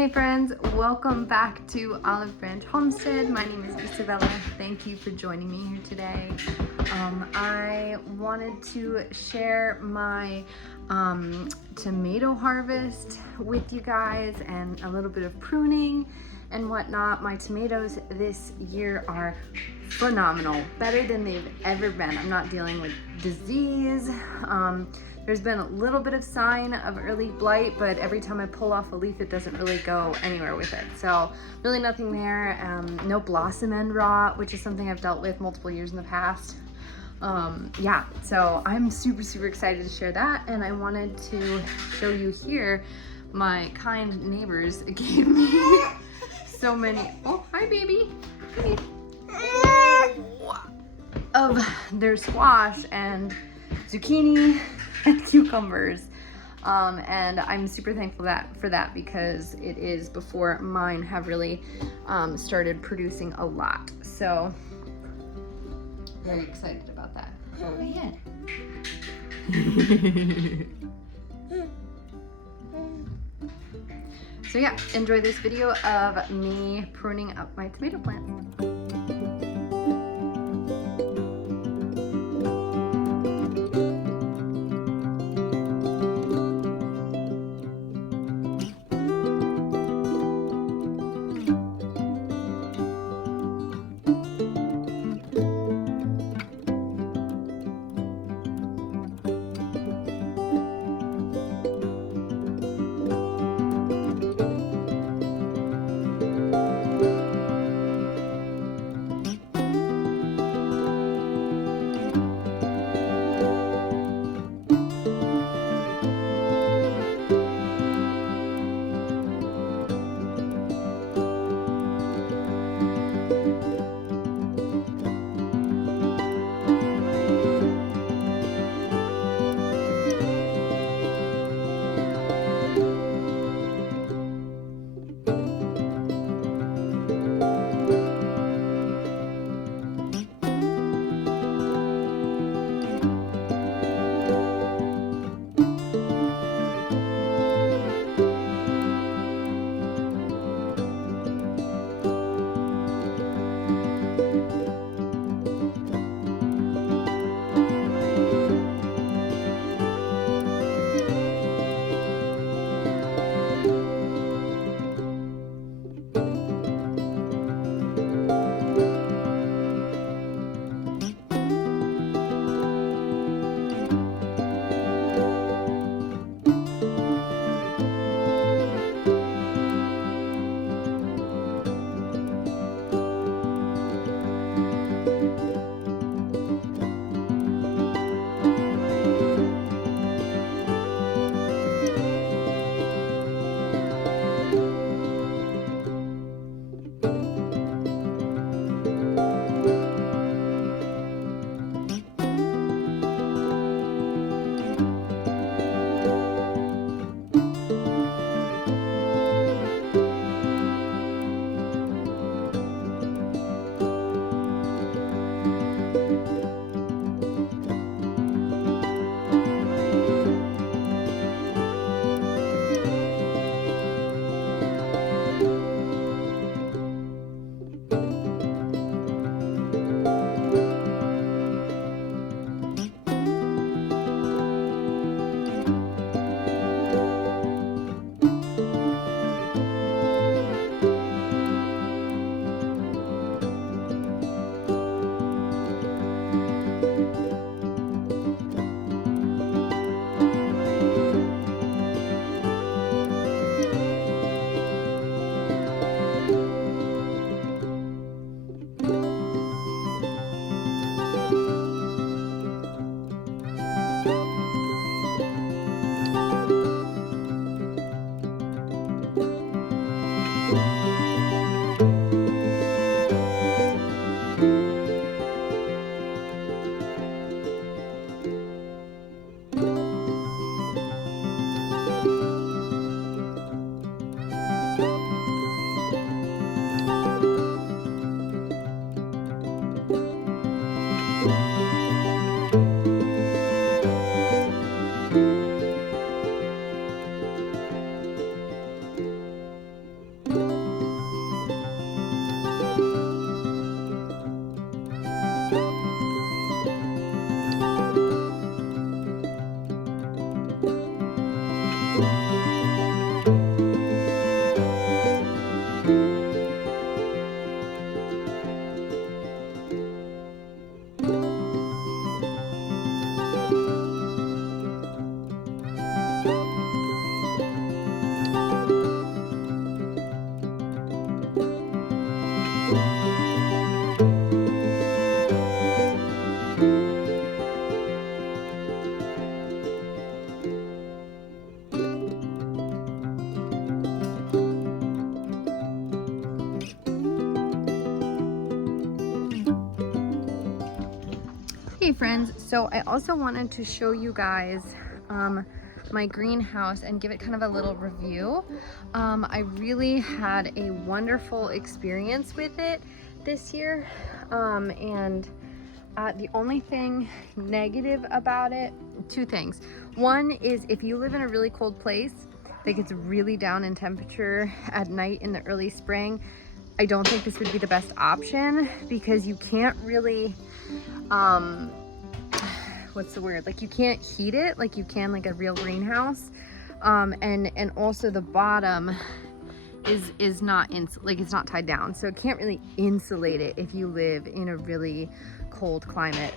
Hey friends, welcome back to Olive Branch Homestead. My name is Isabella. Thank you for joining me here today. I wanted to share my tomato harvest with you guys and a little bit of pruning and whatnot. My tomatoes this year are phenomenal, better than they've ever been. I'm not dealing with disease. There's been a little bit of sign of early blight, but every time I pull off a leaf, it doesn't really go anywhere with it. So really nothing there. No blossom end rot, which is something I've dealt with multiple years in the past. Yeah, so I'm super excited to share that. And I wanted to show you here, my kind neighbors gave me so many, oh, hi baby. Hi. Of their squash and zucchini and cucumbers, and I'm super thankful for that because it is before mine have really started producing a lot. So very excited about that. Go ahead. So yeah, enjoy this video of me pruning up my tomato plants. Okay friends, so I also wanted to show you guys my greenhouse and give it kind of a little review. I really had a wonderful experience with it this year, and the only thing negative about it, two things. One is if you live in a really cold place that gets really down in temperature at night in the early spring, I don't think this would be the best option because you can't really, what's the word? Like you can't heat it like you can like a real greenhouse. And also the bottom is not it's not tied down, so it can't really insulate it if you live in a really cold climate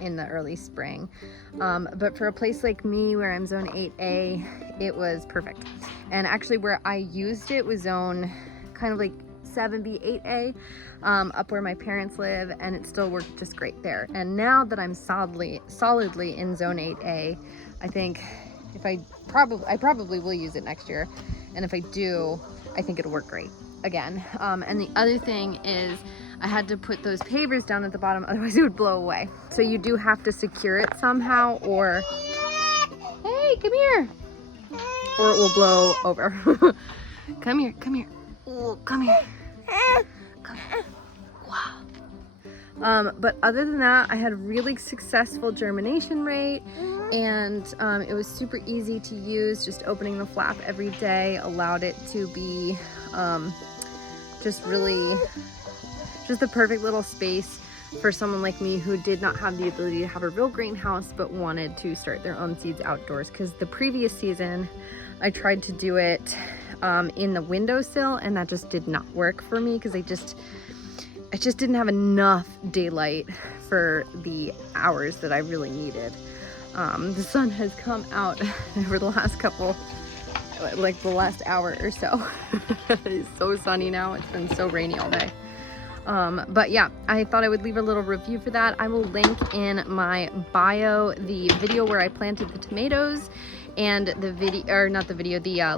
in the early spring. But for a place like me where I'm zone 8A, it was perfect. And actually where I used it was zone kind of like 7B, 8A, up where my parents live, and it still worked just great there. And now that I'm solidly in zone 8A, I think if I probably will use it next year, and if I do, I think it'll work great again. And the other thing is I had to put those pavers down at the bottom, otherwise it would blow away. So you do have to secure it somehow, or hey, come here, or it will blow over. Come here, come here. Ooh, come here. Come here. Wow. But other than that, I had a really successful germination rate, and it was super easy to use. Just opening the flap every day allowed it to be just the perfect little space for someone like me who did not have the ability to have a real greenhouse but wanted to start their own seeds outdoors. Because the previous season I tried to do it in the windowsill, and that just did not work for me because I just didn't have enough daylight for the hours that I really needed. The sun has come out over the last like the last hour or so. It's so sunny now. It's been so rainy all day. But yeah, I thought I would leave a little review for that. I will link in my bio the video where I planted the tomatoes, and the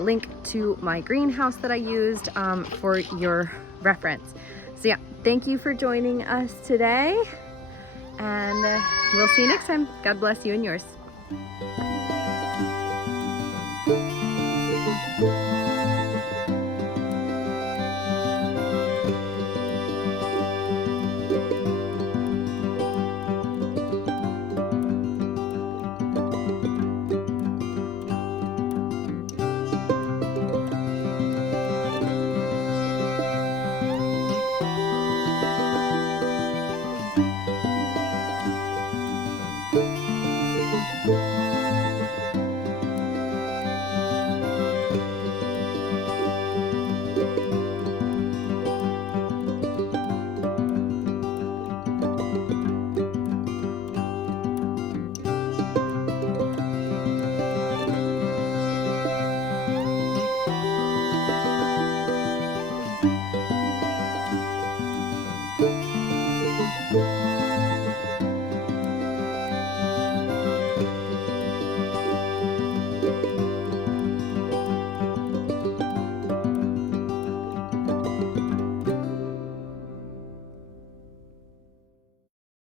link to my greenhouse that I used for your reference. So yeah, thank you for joining us today, and we'll see you next time. God bless you and yours.